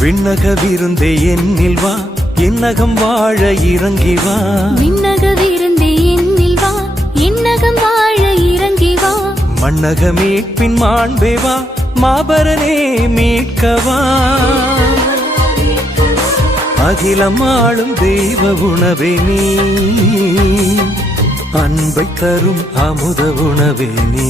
விண்ணக விருந்தே என்னில் வா என்னகம் வாழ இறங்கி வா. விண்ணக விருந்தே என்னில் வா என்னகம் வாழ இறங்கி வா. மண்ணக மீட்பின் மாண்பே வா மாபரனே மீட்கவா அகிலம் ஆளும் தெய்வ உணவே நீ அன்பை தரும் அமுத உணவே நீ.